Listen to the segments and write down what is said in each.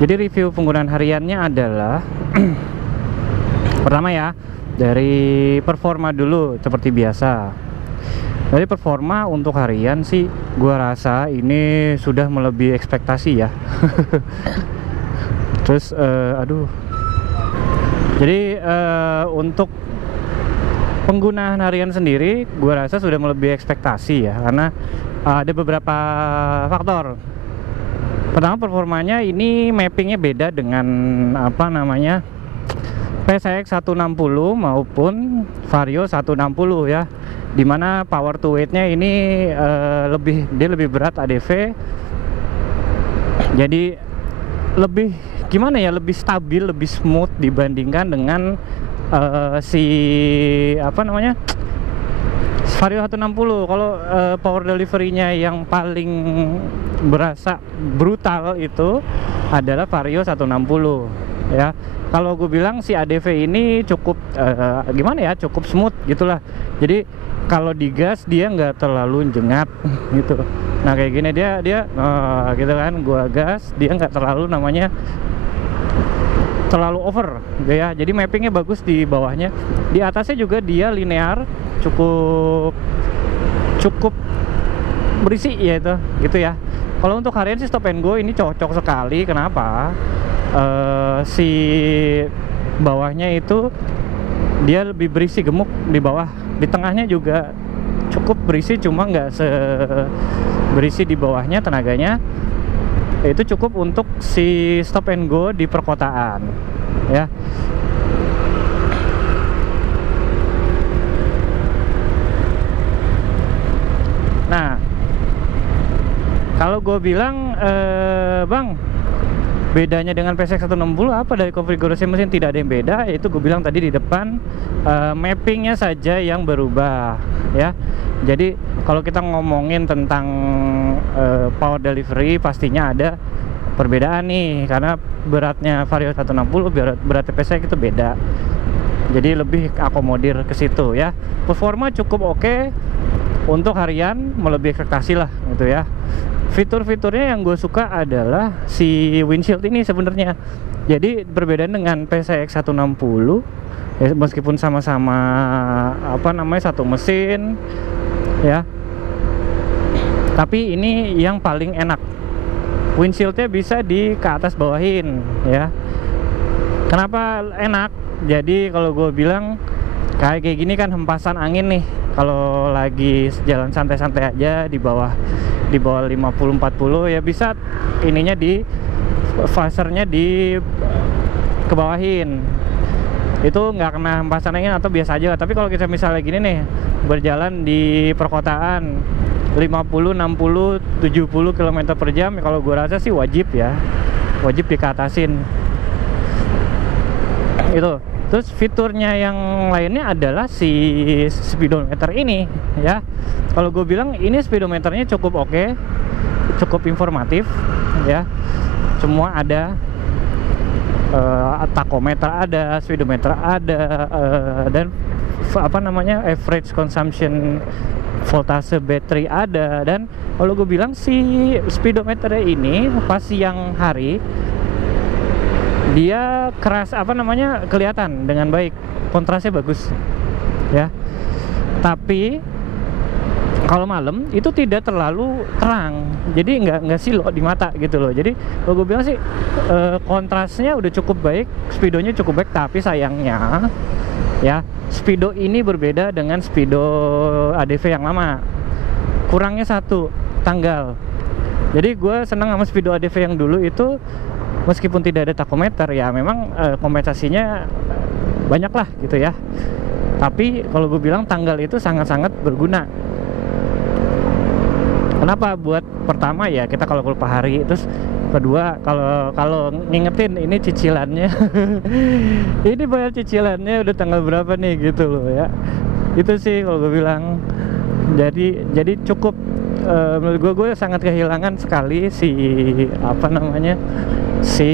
Jadi review penggunaan hariannya adalah pertama ya, dari performa dulu seperti biasa. Dari performa untuk harian sih gua rasa ini sudah melebihi ekspektasi ya. Terus jadi untuk penggunaan harian sendiri gua rasa sudah melebihi ekspektasi ya, karena ada beberapa faktor. Pertama, performanya ini mappingnya beda dengan apa namanya PCX 160 maupun Vario 160 ya, dimana power to weightnya ini dia lebih berat ADV, jadi lebih gimana ya, lebih stabil, lebih smooth dibandingkan dengan si apa namanya Vario 160. Kalau power delivery-nya yang paling berasa brutal itu adalah Vario 160 ya. Kalau gue bilang si ADV ini cukup gimana ya, cukup smooth gitulah. Jadi kalau digas dia nggak terlalu jengat gitu. Nah kayak gini dia gitu kan, gua gas dia nggak terlalu terlalu over gitu ya. Jadi mappingnya bagus di bawahnya, di atasnya juga dia linear, cukup berisi ya, itu gitu ya. Kalau untuk harian sih stop and go ini cocok sekali. Kenapa? Si bawahnya itu dia lebih berisi, gemuk di bawah, di tengahnya juga cukup berisi, cuma nggak berisi di bawahnya tenaganya. Itu cukup untuk si stop and go di perkotaan ya. Nah, kalau gue bilang bang, bedanya dengan PCX 160 apa dari konfigurasi mesin? Tidak ada yang beda, yaitu gue bilang tadi di depan mappingnya saja yang berubah ya. Jadi kalau kita ngomongin tentang power delivery pastinya ada perbedaan nih, karena beratnya Vario 160 beratnya PCX itu beda, jadi lebih akomodir ke situ ya. Performa cukup oke untuk harian, melebihi ekspektasi lah gitu ya. Fitur-fiturnya yang gue suka adalah si windshield ini sebenarnya. Jadi perbedaan dengan PCX 160 ya, meskipun sama-sama apa namanya satu mesin ya, tapi ini yang paling enak, windshieldnya bisa ke atas bawahin ya. Kenapa enak? Jadi kalau gue bilang kayak gini kan hempasan angin nih, kalau lagi jalan santai-santai aja di bawah 50-40 ya, bisa ininya di fasernya di kebawahin, itu nggak kena hempasan angin atau biasa aja. Tapi kalau kita misalnya gini nih, berjalan di perkotaan 50, 60, 70 km per jam, kalau gue rasa sih wajib dikeatasin itu. Terus fiturnya yang lainnya adalah si speedometer ini ya. Kalau gue bilang ini speedometernya cukup oke, cukup informatif ya. Semua ada, tachometer ada, speedometer ada, dan apa namanya average consumption voltase baterai ada. Dan kalau gue bilang si speedometer ini pas siang hari dia keras, apa namanya, kelihatan dengan baik, kontrasnya bagus ya. Tapi kalau malam itu tidak terlalu terang, jadi nggak silo di mata gitu loh. Jadi kalau gue bilang sih kontrasnya udah cukup baik, speedonya cukup baik. Tapi sayangnya ya, speedo ini berbeda dengan speedo ADV yang lama. Kurangnya satu, tanggal. Jadi gue senang sama speedo ADV yang dulu itu, meskipun tidak ada tachometer ya, memang kompensasinya banyak lah gitu ya. Tapi kalau gue bilang tanggal itu sangat-sangat berguna. Kenapa? Buat pertama ya, kita kalau lupa hari, terus kedua kalau ngingetin ini cicilannya ini bayar cicilannya udah tanggal berapa nih gitu loh ya. Itu sih kalau gue bilang. Jadi cukup menurut gue sangat kehilangan sekali si apa namanya si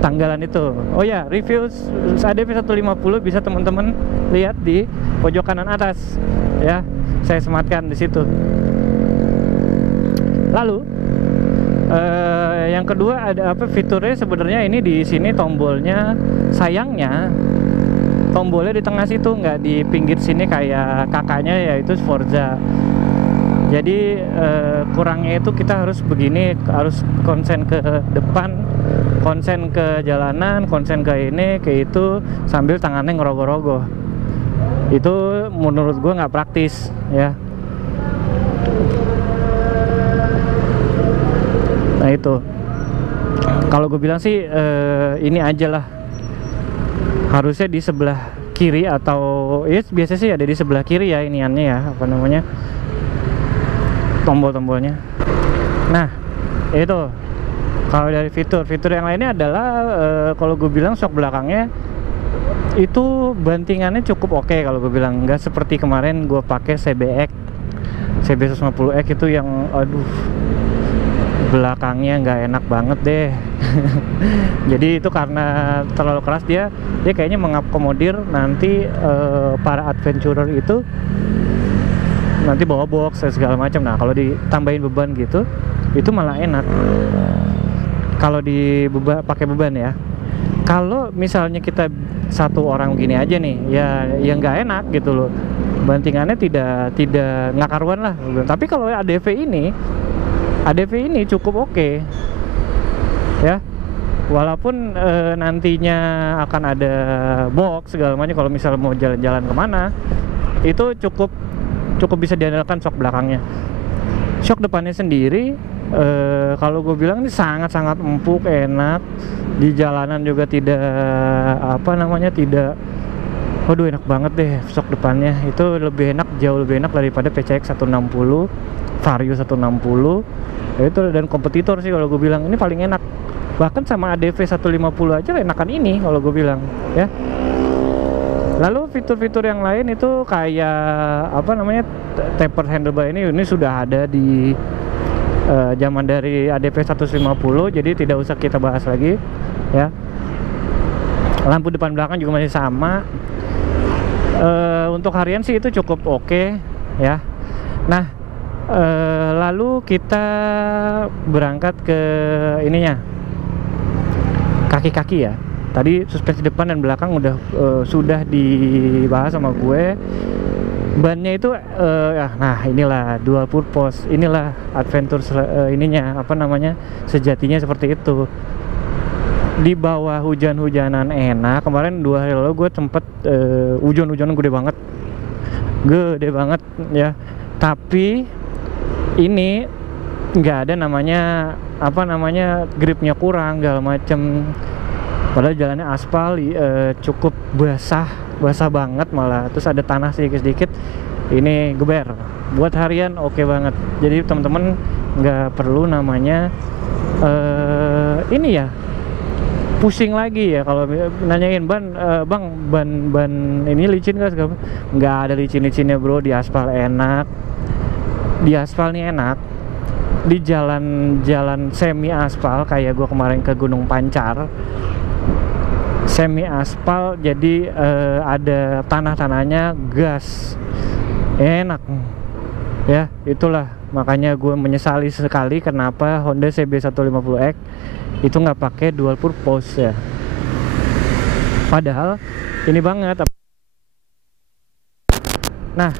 tanggalan itu. Oh ya, review ADV 150 bisa teman-teman lihat di pojok kanan atas ya, saya sematkan di situ. Lalu Yang kedua ada apa fiturnya sebenarnya ini di sini tombolnya, sayangnya tombolnya di tengah situ, nggak di pinggir sini kayak kakaknya yaitu Forza. Jadi kurangnya itu kita harus begini, harus konsen ke depan, konsen ke jalanan, konsen ke ini, ke itu sambil tangannya ngerogoh-rogoh. Itu menurut gue nggak praktis ya. Nah itu, kalau gue bilang sih ini aja lah, harusnya di sebelah kiri atau ya biasa sih ada di sebelah kiri ya iniannya ya, apa namanya, tombol-tombolnya. Nah itu kalau dari fitur yang lainnya adalah kalau gue bilang shock belakangnya itu bantingannya cukup oke kalau gue bilang, nggak seperti kemarin gue pakai CB150X itu yang aduh belakangnya nggak enak banget deh. Jadi itu karena terlalu keras, dia kayaknya mengakomodir nanti para adventurer itu nanti bawa box dan segala macam. Nah kalau ditambahin beban gitu itu malah enak kalau pakai beban ya. Kalau misalnya kita satu orang gini aja nih ya, yang nggak enak gitu loh, bantingannya tidak nggak karuan lah. Tapi kalau ADV ini cukup oke ya, walaupun nantinya akan ada box segala macam. Kalau misalnya mau jalan-jalan kemana itu cukup bisa diandalkan shock belakangnya. Shock depannya sendiri kalau gue bilang ini sangat-sangat empuk, enak di jalanan juga, tidak apa namanya, tidak waduh enak banget deh. Shock depannya itu lebih enak, jauh lebih enak daripada PCX 160, Vario 160 itu, dan kompetitor sih kalau gue bilang ini paling enak. Bahkan sama ADV 150 aja enakan ini kalau gue bilang ya. Lalu fitur-fitur yang lain itu kayak apa namanya, taper handlebar ini sudah ada di zaman dari ADV 150, jadi tidak usah kita bahas lagi ya. Lampu depan belakang juga masih sama. Untuk harian sih itu cukup oke ya. Nah lalu kita berangkat ke ininya, kaki-kaki ya. Tadi suspensi depan dan belakang udah sudah dibahas sama gue. Bannya itu nah inilah dual purpose, inilah adventure ininya apa namanya, sejatinya seperti itu. Di bawah hujan-hujanan enak. Kemarin 2 hari lalu gue sempet hujan-hujanan gede banget ya. Tapi ini nggak ada namanya apa namanya gripnya kurang segala macem. Padahal jalannya aspal, cukup basah banget malah. Terus ada tanah sedikit-sedikit, ini geber. Buat harian oke banget. Jadi teman-teman nggak perlu namanya ini ya, pusing lagi ya kalau nanyain ban ini licin nggak? Nggak ada licin-licinnya bro. Di aspal enak, di aspal nih enak. Di jalan semi aspal kayak gue kemarin ke Gunung Pancar, semi aspal, jadi ada tanah-tanahnya, gas, enak ya. Itulah makanya gue menyesali sekali kenapa Honda CB150X itu nggak pakai dual purpose ya. Padahal ini banget. Nah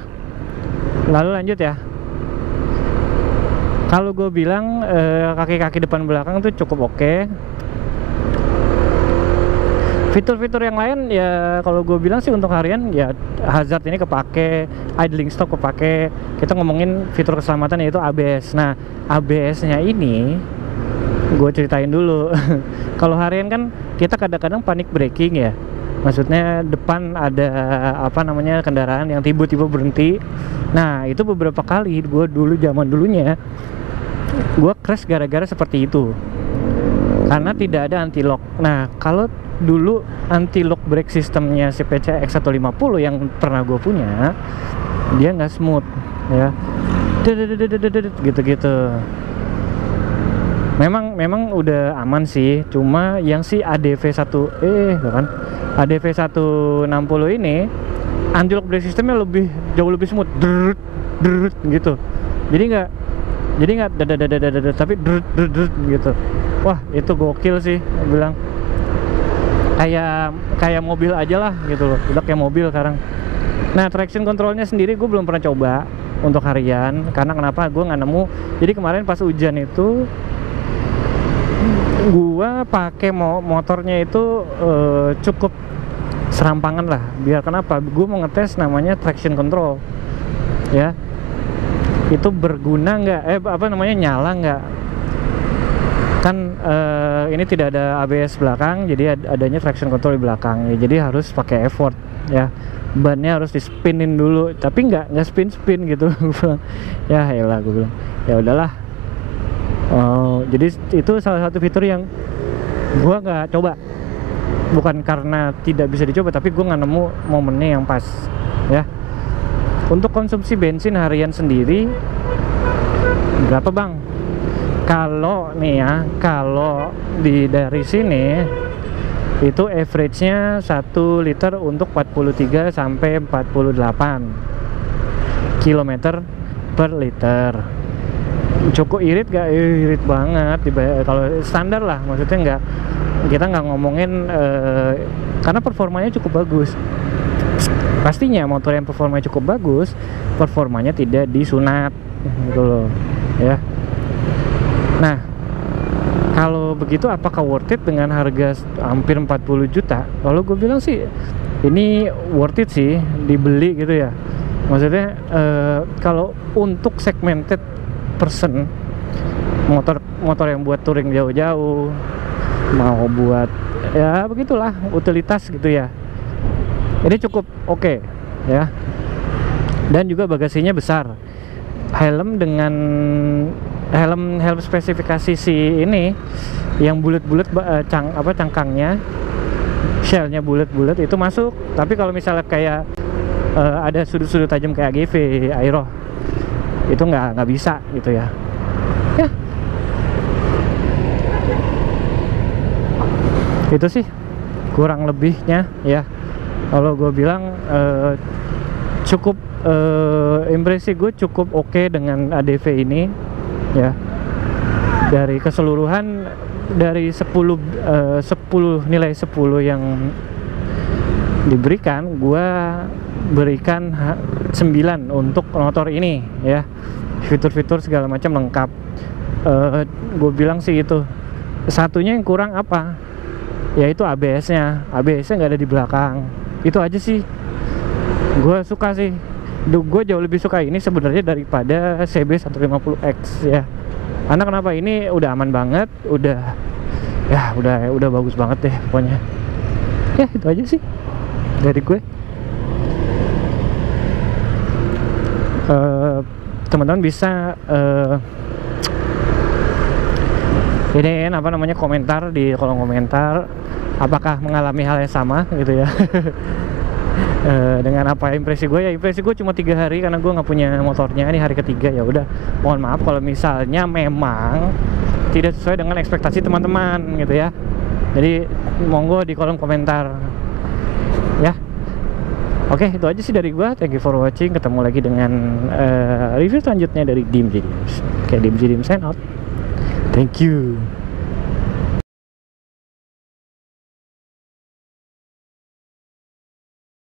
lalu lanjut ya. Kalau gue bilang kaki-kaki depan belakang tuh cukup oke. Fitur-fitur yang lain ya kalau gue bilang sih untuk harian ya, hazard ini kepake, idling stop kepake. Kita ngomongin fitur keselamatan yaitu ABS. Nah ABS-nya ini gue ceritain dulu. Kalau harian kan kita kadang-kadang panic braking ya. Maksudnya depan ada apa namanya kendaraan yang tiba-tiba berhenti. Nah itu beberapa kali gue zaman dulunya gue crash gara-gara seperti itu, karena tidak ada anti lock. Nah kalau dulu anti lock brake sistemnya si PCX 150 yang pernah gue punya, dia nggak smooth ya, gitu-gitu. Memang udah aman sih, cuma yang si ADV 160 ini anti lock brake sistemnya jauh lebih smooth, gitu. Jadi jadi nggak dadadadadadad, tapi drut gitu. Wah itu gokil sih, gua bilang kayak mobil aja lah gitu loh, udah kayak mobil sekarang. Nah traction controlnya sendiri gue belum pernah coba untuk harian, karena kenapa, gue nggak nemu. Jadi kemarin pas hujan itu gue pakai motornya itu cukup serampangan lah, biar kenapa, gue mau ngetes namanya traction control ya, itu berguna nggak, nyala nggak. Kan ini tidak ada ABS belakang, jadi adanya traction control di belakang ya, jadi harus pakai effort ya, bannya harus di spinin dulu, tapi nggak spin gitu. Ya elah, gue bilang ya udahlah. Jadi itu salah satu fitur yang gue nggak coba, bukan karena tidak bisa dicoba, tapi gue nggak nemu momennya yang pas ya. Untuk konsumsi bensin harian sendiri berapa bang? Kalau nih ya, kalau dari sini itu average-nya 1 liter untuk 43 sampai 48 km per liter. Cukup irit gak? Irit banget kalau standar lah, maksudnya kita nggak ngomongin karena performanya cukup bagus. Pastinya motor yang performanya cukup bagus, performanya tidak disunat gitu loh ya. Nah kalau begitu apakah worth it dengan harga hampir 40 juta? Kalau gue bilang sih ini worth it sih dibeli gitu ya. Maksudnya kalau untuk segmented person, motor yang buat touring jauh-jauh, mau buat ya begitulah utilitas gitu ya, ini cukup oke ya. Dan juga bagasinya besar, helm spesifikasi si ini yang bulat-bulat, cangkangnya, shellnya bulat-bulat itu masuk. Tapi kalau misalnya kayak ada sudut-sudut tajam kayak AGV Aero, itu nggak bisa gitu ya. Ya itu sih kurang lebihnya ya. Kalau gue bilang cukup impresi gue cukup oke dengan ADV ini ya. Dari keseluruhan, dari 10 nilai 10 yang diberikan, gue berikan 9 untuk motor ini ya. Fitur-fitur segala macam lengkap. Gue bilang sih itu satunya yang kurang apa, yaitu ABS-nya nggak ada di belakang. Itu aja sih. Gue suka sih, gue jauh lebih suka ini sebenarnya daripada CB150X ya. Karena kenapa, ini udah aman banget, udah bagus banget deh pokoknya. Ya itu aja sih dari gue. Teman-teman bisa ini komentar di kolom komentar, apakah mengalami hal yang sama gitu ya. Dengan apa impresi gue, ya impresi gue cuma 3 hari karena gue nggak punya motornya, ini hari ketiga. Ya udah, mohon maaf kalau misalnya memang tidak sesuai dengan ekspektasi teman-teman gitu ya. Jadi monggo di kolom komentar ya. Oke, itu aja sih dari gue. Thank you for watching. Ketemu lagi dengan review selanjutnya dari DMG Dims. Oke, DMG Dims sign out. Thank you.